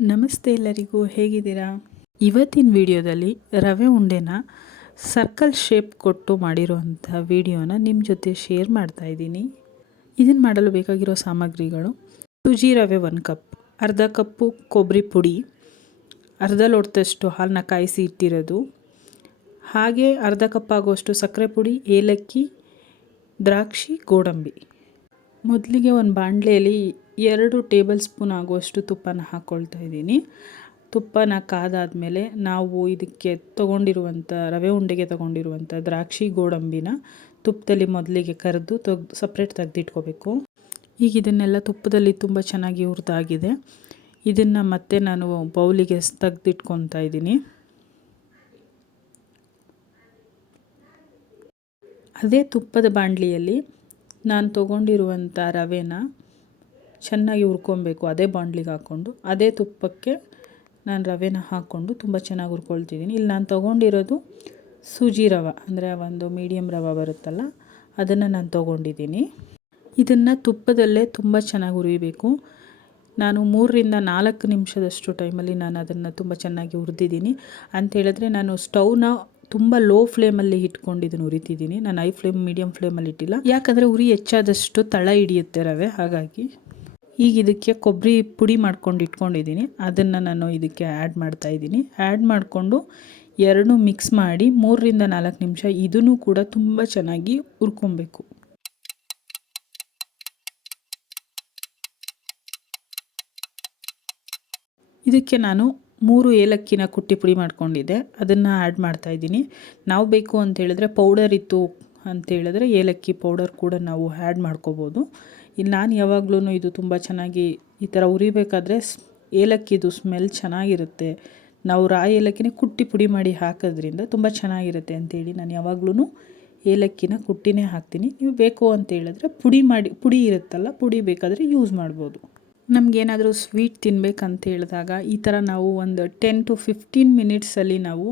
ನಮಸ್ತೆ ಎಲ್ಲರಿಗೂ, ಹೇಗಿದ್ದೀರಾ? ಇವತ್ತಿನ ವಿಡಿಯೋದಲ್ಲಿ ರವೆ ಉಂಡೆನ ಸರ್ಕಲ್ ಶೇಪ್ ಕೊಟ್ಟು ಮಾಡಿರುವಂಥ ವಿಡಿಯೋನ ನಿಮ್ಮ ಜೊತೆ ಶೇರ್ ಮಾಡ್ತಾ ಇದ್ದೀನಿ. ಇದನ್ನು ಮಾಡಲು ಬೇಕಾಗಿರೋ ಸಾಮಗ್ರಿಗಳು: ಸೂಜಿ ರವೆ 1 ಕಪ್, ಅರ್ಧ ಕಪ್ಪು ಕೊಬ್ಬರಿ ಪುಡಿ, ಅರ್ಧ ಲೋಟದಷ್ಟು ಹಾಲನ್ನ ಕಾಯಿಸಿ ಇಟ್ಟಿರೋದು, ಹಾಗೆ ಅರ್ಧ ಕಪ್ ಆಗುವಷ್ಟು ಸಕ್ಕರೆ ಪುಡಿ, ಏಲಕ್ಕಿ, ದ್ರಾಕ್ಷಿ, ಗೋಡಂಬಿ. ಮೊದಲಿಗೆ ಒಂದು ಬಾಣಲೆಯಲ್ಲಿ 2 ಟೇಬಲ್ ಸ್ಪೂನ್ ಆಗುವಷ್ಟು ತುಪ್ಪನ ಹಾಕ್ಕೊಳ್ತಾ ಇದ್ದೀನಿ. ತುಪ್ಪನ ಕಾದಾದಮೇಲೆ ನಾವು ಇದಕ್ಕೆ ತೊಗೊಂಡಿರುವಂಥ ರವೆ ಉಂಡೆಗೆ ತೊಗೊಂಡಿರುವಂಥ ದ್ರಾಕ್ಷಿ, ಗೋಡಂಬಿನ ತುಪ್ಪದಲ್ಲಿ ಮೊದಲಿಗೆ ಕರೆದು ಸಪ್ರೇಟ್ ತೆಗೆದಿಟ್ಕೋಬೇಕು. ಈಗ ಇದನ್ನೆಲ್ಲ ತುಪ್ಪದಲ್ಲಿ ತುಂಬ ಚೆನ್ನಾಗಿ ಹುರಿದಾಗಿದೆ. ಇದನ್ನು ಮತ್ತೆ ನಾನು ಬೌಲಿಗೆ ತೆಗೆದಿಟ್ಕೊತಾ ಇದ್ದೀನಿ. ಅದೇ ತುಪ್ಪದ ಬಾಣಲಿಯಲ್ಲಿ ನಾನು ತೊಗೊಂಡಿರುವಂಥ ರವೆನ ಚೆನ್ನಾಗಿ ಹುರ್ಕೊಬೇಕು. ಅದೇ ಬಾಣಲಿಗೆ ಹಾಕ್ಕೊಂಡು ಅದೇ ತುಪ್ಪಕ್ಕೆ ನಾನು ರವೆನ ಹಾಕ್ಕೊಂಡು ತುಂಬ ಚೆನ್ನಾಗಿ ಹುರ್ಕೊಳ್ತಿದ್ದೀನಿ. ಇಲ್ಲಿ ನಾನು ತೊಗೊಂಡಿರೋದು ಸೂಜಿ ರವೆ, ಅಂದರೆ ಒಂದು ಮೀಡಿಯಮ್ ರವೆ ಬರುತ್ತಲ್ಲ, ಅದನ್ನು ನಾನು ತೊಗೊಂಡಿದ್ದೀನಿ. ಇದನ್ನು ತುಪ್ಪದಲ್ಲೇ ತುಂಬ ಚೆನ್ನಾಗಿ ಹುರಿಬೇಕು. ನಾನು 3-4 ನಿಮಿಷದಷ್ಟು ಟೈಮಲ್ಲಿ ನಾನು ಅದನ್ನು ತುಂಬ ಚೆನ್ನಾಗಿ ಹುರಿದಿದ್ದೀನಿ. ಅಂಥೇಳಿದ್ರೆ ನಾನು ಸ್ಟವ್ನ ತುಂಬ ಲೋ ಫ್ಲೇಮಲ್ಲಿ ಇಟ್ಕೊಂಡು ಇದನ್ನು ಹುರಿತಿದ್ದೀನಿ. ನಾನು ಹೈ ಫ್ಲೇಮ್, ಮೀಡಿಯಮ್ ಫ್ಲೇಮಲ್ಲಿ ಇಟ್ಟಿಲ್ಲ, ಯಾಕಂದರೆ ಉರಿ ಹೆಚ್ಚಾದಷ್ಟು ತಳ ಹಿಡಿಯುತ್ತೆ ರವೆ. ಹಾಗಾಗಿ ಈಗ ಇದಕ್ಕೆ ಕೊಬ್ಬರಿ ಪುಡಿ ಮಾಡ್ಕೊಂಡು ಇಟ್ಕೊಂಡಿದ್ದೀನಿ, ಅದನ್ನು ನಾನು ಇದಕ್ಕೆ ಆ್ಯಡ್ ಮಾಡ್ತಾಯಿದ್ದೀನಿ. ಆ್ಯಡ್ ಮಾಡಿಕೊಂಡು ಎರಡೂ ಮಿಕ್ಸ್ ಮಾಡಿ 3-4 ನಿಮಿಷ ಇದನ್ನು ಕೂಡ ತುಂಬ ಚೆನ್ನಾಗಿ ಹುರ್ಕೊಬೇಕು. ಇದಕ್ಕೆ ನಾನು 3 ಏಲಕ್ಕಿನ ಕುಟ್ಟಿ ಪುಡಿ ಮಾಡ್ಕೊಂಡಿದ್ದೆ, ಅದನ್ನು ಆ್ಯಡ್ ಮಾಡ್ತಾಯಿದ್ದೀನಿ. ನಾವು ಬೇಕು ಅಂತೇಳಿದ್ರೆ ಪೌಡರ್ ಇತ್ತು ಅಂತೇಳಿದ್ರೆ ಏಲಕ್ಕಿ ಪೌಡರ್ ಕೂಡ ನಾವು ಆ್ಯಡ್ ಮಾಡ್ಕೋಬೋದು. ಇಲ್ಲಿ ನಾನು ಯಾವಾಗಲೂ ಇದು ತುಂಬ ಚೆನ್ನಾಗಿ ಈ ಥರ ಉರಿಬೇಕಾದ್ರೆ ಏಲಕ್ಕಿದು ಸ್ಮೆಲ್ ಚೆನ್ನಾಗಿರುತ್ತೆ. ನಾವು ರಾಯಿ ಏಲಕ್ಕಿನ ಕುಟ್ಟಿ ಪುಡಿ ಮಾಡಿ ಹಾಕೋದ್ರಿಂದ ತುಂಬ ಚೆನ್ನಾಗಿರುತ್ತೆ ಅಂತೇಳಿ ನಾನು ಯಾವಾಗಲೂ ಏಲಕ್ಕಿನ ಕುಟ್ಟಿನೇ ಹಾಕ್ತೀನಿ. ನೀವು ಬೇಕು ಅಂತೇಳಿದ್ರೆ ಪುಡಿ ಇರುತ್ತಲ್ಲ, ಪುಡಿ ಬೇಕಾದರೆ ಯೂಸ್ ಮಾಡ್ಬೋದು. ನಮಗೇನಾದರೂ ಸ್ವೀಟ್ ತಿನ್ನಬೇಕಂತ ಹೇಳಿದಾಗ ಈ ಥರ ನಾವು ಒಂದು 10-15 ಮಿನಿಟ್ಸಲ್ಲಿ ನಾವು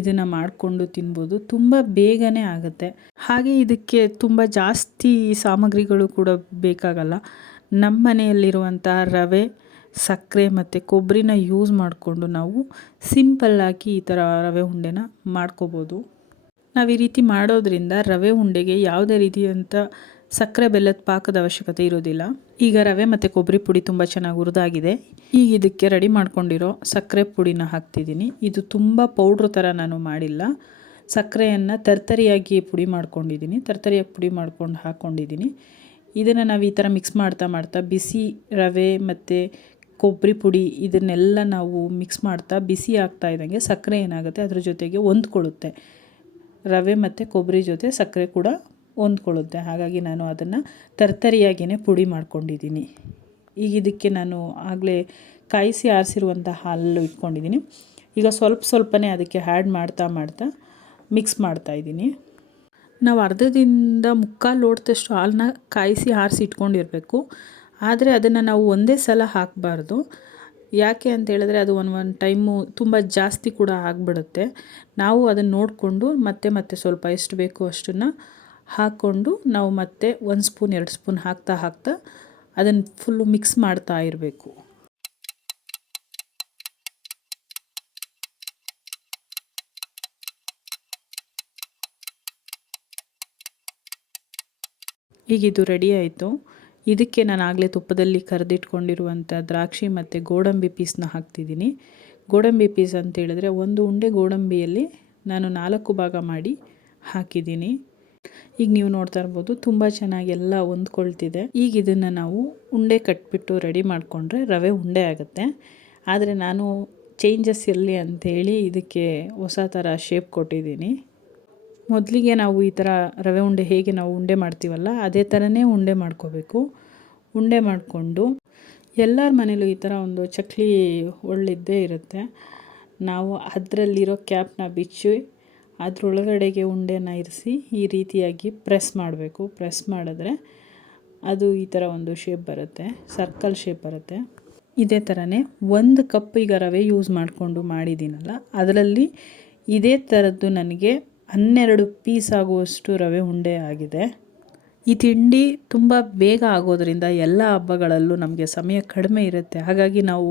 ಇದನ್ನು ಮಾಡಿಕೊಂಡು ತಿನ್ಬೋದು. ತುಂಬ ಬೇಗನೆ ಆಗುತ್ತೆ. ಹಾಗೆ ಇದಕ್ಕೆ ತುಂಬ ಜಾಸ್ತಿ ಸಾಮಗ್ರಿಗಳು ಕೂಡ ಬೇಕಾಗಲ್ಲ. ನಮ್ಮ ಮನೆಯಲ್ಲಿರುವಂಥ ರವೆ, ಸಕ್ಕರೆ ಮತ್ತು ಕೊಬ್ಬರಿನ ಯೂಸ್ ಮಾಡಿಕೊಂಡು ನಾವು ಸಿಂಪಲ್ಲಾಗಿ ಈ ಥರ ರವೆ ಉಂಡೆನ ಮಾಡ್ಕೋಬೋದು. ನಾವು ಈ ರೀತಿ ಮಾಡೋದ್ರಿಂದ ರವೆ ಉಂಡೆಗೆ ಯಾವುದೇ ರೀತಿಯಂಥ ಸಕ್ಕರೆ ಬೆಲ್ಲದ ಪಾಕದ ಅವಶ್ಯಕತೆ ಇರೋದಿಲ್ಲ. ಈಗ ರವೆ ಮತ್ತು ಕೊಬ್ಬರಿ ಪುಡಿ ತುಂಬ ಚೆನ್ನಾಗಿ ಹುರಿದಾಗಿದೆ. ಈಗ ಇದಕ್ಕೆ ರೆಡಿ ಮಾಡ್ಕೊಂಡಿರೋ ಸಕ್ಕರೆ ಪುಡಿನ ಹಾಕ್ತಿದ್ದೀನಿ. ಇದು ತುಂಬ ಪೌಡ್ರ್ ಥರ ನಾನು ಮಾಡಿಲ್ಲ, ಸಕ್ಕರೆಯನ್ನು ತರ್ತರಿಯಾಗಿ ಪುಡಿ ಮಾಡ್ಕೊಂಡಿದ್ದೀನಿ. ತರ್ತರಿಯಾಗಿ ಪುಡಿ ಮಾಡ್ಕೊಂಡು ಹಾಕ್ಕೊಂಡಿದ್ದೀನಿ. ಇದನ್ನು ನಾವು ಈ ಥರ ಮಿಕ್ಸ್ ಮಾಡ್ತಾ ಬಿಸಿ ರವೆ ಮತ್ತು ಕೊಬ್ಬರಿ ಪುಡಿ ಇದನ್ನೆಲ್ಲ ನಾವು ಮಿಕ್ಸ್ ಮಾಡ್ತಾ ಬಿಸಿ ಆಗ್ತಾ ಇದ್ದಂಗೆ ಸಕ್ಕರೆ ಏನಾಗುತ್ತೆ ಅದ್ರ ಜೊತೆಗೆ ಹೊಂದ್ಕೊಳ್ಳುತ್ತೆ. ರವೆ ಮತ್ತು ಕೊಬ್ಬರಿ ಜೊತೆ ಸಕ್ಕರೆ ಕೂಡ ಹೊಂದ್ಕೊಳ್ಳುತ್ತೆ. ಹಾಗಾಗಿ ನಾನು ಅದನ್ನು ತರ್ತರಿಯಾಗಿಯೇ ಪುಡಿ ಮಾಡ್ಕೊಂಡಿದ್ದೀನಿ. ಈಗ ಇದಕ್ಕೆ ನಾನು ಆಗಲೇ ಕಾಯಿಸಿ ಆರಿಸಿರುವಂಥ ಹಾಲು ಇಟ್ಕೊಂಡಿದ್ದೀನಿ. ಈಗ ಸ್ವಲ್ಪನೇ ಅದಕ್ಕೆ ಆ್ಯಡ್ ಮಾಡ್ತಾ ಮಿಕ್ಸ್ ಮಾಡ್ತಾಯಿದ್ದೀನಿ. ನಾವು ಅರ್ಧದಿಂದ ಮುಕ್ಕಾಲು ಲೋಟದಷ್ಟು ಹಾಲನ್ನ ಕಾಯಿಸಿ ಆರಿಸಿ ಇಟ್ಕೊಂಡಿರಬೇಕು. ಆದರೆ ಅದನ್ನು ನಾವು ಒಂದೇ ಸಲ ಹಾಕಬಾರ್ದು. ಯಾಕೆ ಅಂತೇಳಿದ್ರೆ ಅದು ಒಂದು ಟೈಮು ತುಂಬ ಜಾಸ್ತಿ ಕೂಡ ಆಗಿಬಿಡುತ್ತೆ. ನಾವು ಅದನ್ನು ನೋಡಿಕೊಂಡು ಮತ್ತೆ ಸ್ವಲ್ಪ ಎಷ್ಟು ಬೇಕು ಅಷ್ಟನ್ನು ಹಾಕ್ಕೊಂಡು ನಾವು ಮತ್ತೆ 1 ಸ್ಪೂನ್ 2 ಸ್ಪೂನ್ ಹಾಕ್ತಾ ಅದನ್ನು ಫುಲ್ಲು ಮಿಕ್ಸ್ ಮಾಡ್ತಾ ಇರಬೇಕು. ಈಗ ಇದು ರೆಡಿ ಆಯಿತು. ಇದಕ್ಕೆ ನಾನು ಆಗಲೇ ತುಪ್ಪದಲ್ಲಿ ಕರೆದಿಟ್ಕೊಂಡಿರುವಂಥ ದ್ರಾಕ್ಷಿ ಮತ್ತು ಗೋಡಂಬಿ ಪೀಸ್ನ ಹಾಕ್ತಿದ್ದೀನಿ. ಗೋಡಂಬಿ ಪೀಸ್ ಅಂತೇಳಿದ್ರೆ ಒಂದು ಉಂಡೆ ಗೋಡಂಬಿಯಲ್ಲಿ ನಾನು 4 ಭಾಗ ಮಾಡಿ ಹಾಕಿದ್ದೀನಿ. ಈಗ ನೀವು ನೋಡ್ತಾ ಇರ್ಬೋದು ತುಂಬ ಚೆನ್ನಾಗಿ ಎಲ್ಲ ಹೊಂದ್ಕೊಳ್ತಿದೆ. ಈಗ ಇದನ್ನು ನಾವು ಉಂಡೆ ಕಟ್ಬಿಟ್ಟು ರೆಡಿ ಮಾಡಿಕೊಂಡ್ರೆ ರವೆ ಉಂಡೆ ಆಗುತ್ತೆ. ಆದರೆ ನಾನು ಚೇಂಜಸ್ ಇರಲಿ ಅಂಥೇಳಿ ಇದಕ್ಕೆ ಹೊಸ ಥರ ಶೇಪ್ ಕೊಟ್ಟಿದ್ದೀನಿ. ಮೊದಲಿಗೆ ನಾವು ಈ ಥರ ರವೆ ಉಂಡೆ ಹೇಗೆ ನಾವು ಉಂಡೆ ಮಾಡ್ತೀವಲ್ಲ ಅದೇ ಥರನೇ ಉಂಡೆ ಮಾಡ್ಕೋಬೇಕು. ಉಂಡೆ ಮಾಡಿಕೊಂಡು ಎಲ್ಲರ ಮನೇಲೂ ಈ ಥರ ಒಂದು ಚಕ್ಲಿ ಒಳ್ಳಿದ್ದೇ ಇರುತ್ತೆ. ನಾವು ಅದರಲ್ಲಿರೋ ಕ್ಯಾಪ್ನ ಬಿಚ್ಚಿ ಅದರೊಳಗಡೆಗೆ ಉಂಡೆನ ಇರಿಸಿ ಈ ರೀತಿಯಾಗಿ ಪ್ರೆಸ್ ಮಾಡಬೇಕು. ಪ್ರೆಸ್ ಮಾಡಿದ್ರೆ ಅದು ಈ ಥರ ಒಂದು ಶೇಪ್ ಬರುತ್ತೆ, ಸರ್ಕಲ್ ಶೇಪ್ ಬರುತ್ತೆ. ಇದೇ ಥರನೇ 1 ಕಪ್ ಈಗ ರವೆ ಯೂಸ್ ಮಾಡಿಕೊಂಡು ಮಾಡಿದ್ದೀನಲ್ಲ, ಅದರಲ್ಲಿ ಇದೇ ಥರದ್ದು ನನಗೆ 12 ಪೀಸ್ ಆಗುವಷ್ಟು ರವೆ ಉಂಡೆ ಆಗಿದೆ. ಈ ತಿಂಡಿ ತುಂಬ ಬೇಗ ಆಗೋದ್ರಿಂದ ಎಲ್ಲ ಹಬ್ಬಗಳಲ್ಲೂ ನಮಗೆ ಸಮಯ ಕಡಿಮೆ ಇರುತ್ತೆ. ಹಾಗಾಗಿ ನಾವು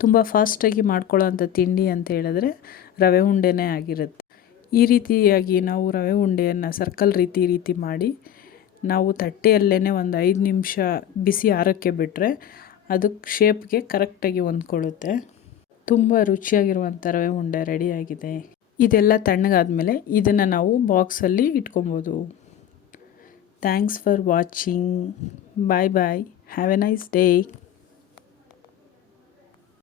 ತುಂಬ ಫಾಸ್ಟಾಗಿ ಮಾಡ್ಕೊಳ್ಳೋ ಅಂಥ ತಿಂಡಿ ಅಂತ ಹೇಳಿದ್ರೆ ರವೆ ಉಂಡೆನೇ ಆಗಿರುತ್ತೆ. ಈ ರೀತಿಯಾಗಿ ನಾವು ರವೆ ಉಂಡೆಯನ್ನು ಸರ್ಕಲ್ ರೀತಿ ಮಾಡಿ ನಾವು ತಟ್ಟೆಯಲ್ಲೇ ಒಂದು 5 ನಿಮಿಷ ಬಿಸಿ ಆರೋಕ್ಕೆ ಬಿಟ್ಟರೆ ಅದಕ್ಕೆ ಶೇಪ್ಗೆ ಕರೆಕ್ಟಾಗಿ ಹೊಂದ್ಕೊಳ್ಳುತ್ತೆ. ತುಂಬ ರುಚಿಯಾಗಿರುವಂಥ ರವೆ ಉಂಡೆ ರೆಡಿಯಾಗಿದೆ. ಇದೆಲ್ಲ ತಣ್ಣಗಾದ್ಮೇಲೆ ಇದನ್ನು ನಾವು ಬಾಕ್ಸಲ್ಲಿ ಇಟ್ಕೊಬೋದು. Thanks for watching. Bye bye. Have a nice day.